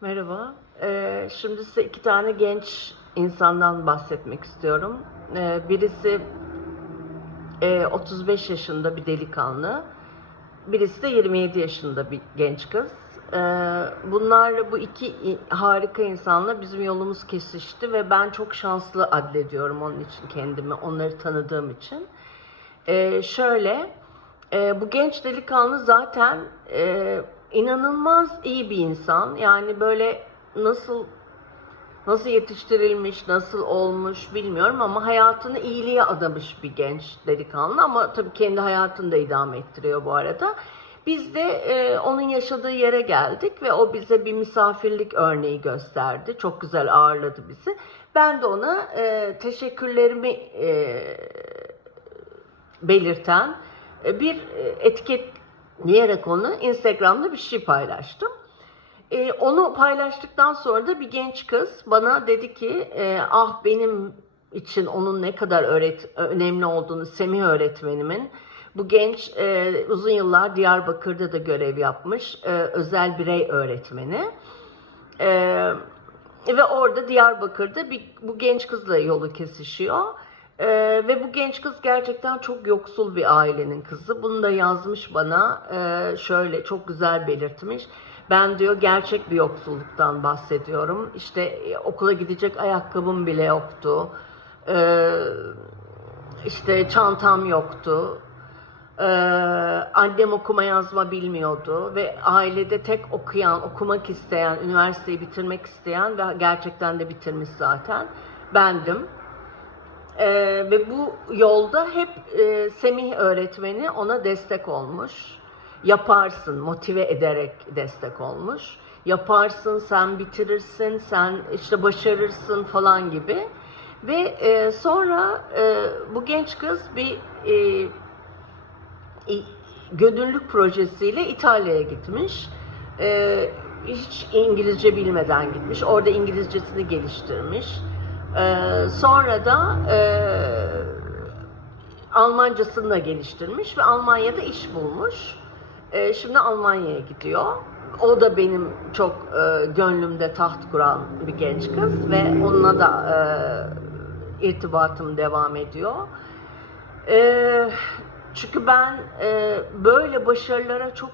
Merhaba. Ee, şimdi size iki tane genç insandan bahsetmek istiyorum. Ee, birisi e, 35 yaşında bir delikanlı. Birisi de 27 yaşında bir genç kız. Ee, bunlarla bu iki harika insanla bizim yolumuz kesişti ve ben çok şanslı adlediyorum onun için kendimi, onları tanıdığım için. Ee, şöyle, e, bu genç delikanlı zaten e, inanılmaz iyi bir insan. Yani böyle nasıl nasıl yetiştirilmiş, nasıl olmuş bilmiyorum ama hayatını iyiliğe adamış bir genç delikanlı ama tabii kendi hayatını da idame ettiriyor bu arada. Biz de e, onun yaşadığı yere geldik ve o bize bir misafirlik örneği gösterdi. Çok güzel ağırladı bizi. Ben de ona e, teşekkürlerimi e, belirten e, bir e, etiketleyerek onu Instagram'da bir şey paylaştım. E, onu paylaştıktan sonra da bir genç kız bana dedi ki e, ah benim için onun ne kadar öğret önemli olduğunu Semih öğretmenimin bu genç e, uzun yıllar Diyarbakır'da da görev yapmış e, özel birey öğretmeni. E, ve orada Diyarbakır'da bir, bu genç kızla yolu kesişiyor. Ee, ve bu genç kız gerçekten çok yoksul bir ailenin kızı. Bunu da yazmış bana. Ee, şöyle çok güzel belirtmiş. Ben diyor gerçek bir yoksulluktan bahsediyorum. İşte e, okula gidecek ayakkabım bile yoktu. Ee, işte çantam yoktu. Ee, annem okuma yazma bilmiyordu ve ailede tek okuyan, okumak isteyen, üniversiteyi bitirmek isteyen ve gerçekten de bitirmiş zaten bendim. Ee, ve bu yolda hep e, Semih öğretmeni ona destek olmuş. Yaparsın, motive ederek destek olmuş. Yaparsın, sen bitirirsin, sen işte başarırsın falan gibi. Ve e, sonra e, bu genç kız bir e, İ- gönüllülük projesiyle İtalya'ya gitmiş. Ee, hiç İngilizce bilmeden gitmiş. Orada İngilizcesini geliştirmiş. Ee, sonra da e, Almancasını da geliştirmiş ve Almanya'da iş bulmuş. Ee, şimdi Almanya'ya gidiyor. O da benim çok e, gönlümde taht kuran bir genç kız ve onunla da e, irtibatım devam ediyor. Ee, çünkü ben e, böyle başarılara çok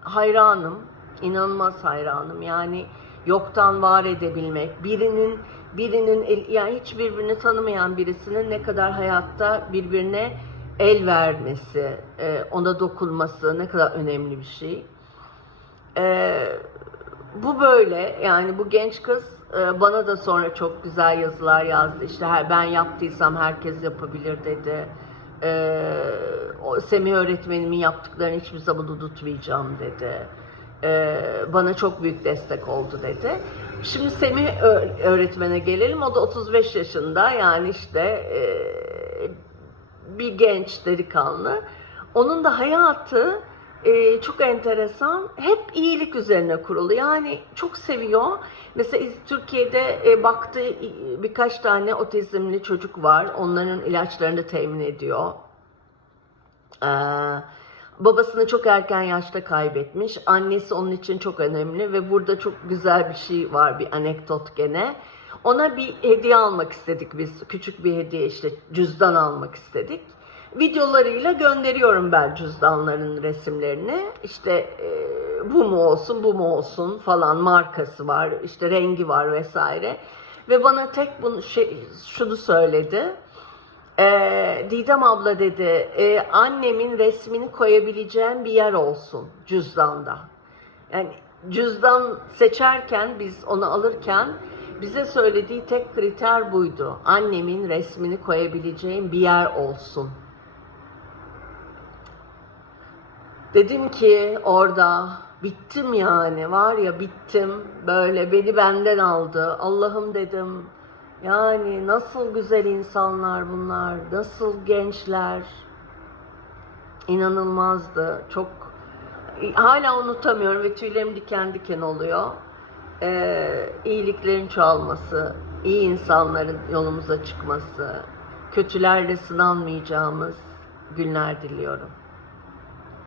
hayranım. İnanılmaz hayranım. Yani yoktan var edebilmek, birinin birinin yani hiç birbirini tanımayan birisinin ne kadar hayatta birbirine el vermesi, e, ona dokunması ne kadar önemli bir şey. E, bu böyle yani bu genç kız e, bana da sonra çok güzel yazılar yazdı. İşte ben yaptıysam herkes yapabilir dedi. Semih öğretmenimin yaptıklarını hiçbir zaman unutmayacağım dedi. E, bana çok büyük destek oldu dedi. Şimdi Semih öğretmene gelelim. O da 35 yaşında yani işte e, bir genç delikanlı. Onun da hayatı e, çok enteresan. Hep iyilik üzerine kurulu. Yani çok seviyor. Mesela Türkiye'de e, baktığı birkaç tane otizmli çocuk var. Onların ilaçlarını temin ediyor. Ee, babasını çok erken yaşta kaybetmiş. Annesi onun için çok önemli ve burada çok güzel bir şey var, bir anekdot gene. Ona bir hediye almak istedik biz. Küçük bir hediye işte cüzdan almak istedik. Videolarıyla gönderiyorum ben cüzdanların resimlerini. İşte e, bu mu olsun, bu mu olsun falan markası var, işte rengi var vesaire. Ve bana tek bunu şey, şunu söyledi. Ee, Didem abla dedi, e, annemin resmini koyabileceğim bir yer olsun cüzdanda. Yani cüzdan seçerken biz onu alırken bize söylediği tek kriter buydu. Annemin resmini koyabileceğim bir yer olsun. Dedim ki orada bittim yani var ya bittim böyle beni benden aldı. Allah'ım dedim yani nasıl güzel insanlar bunlar, nasıl gençler. İnanılmazdı. Çok hala unutamıyorum ve tüylerim diken diken oluyor. Ee, iyiliklerin çoğalması, iyi insanların yolumuza çıkması, kötülerle sınanmayacağımız günler diliyorum.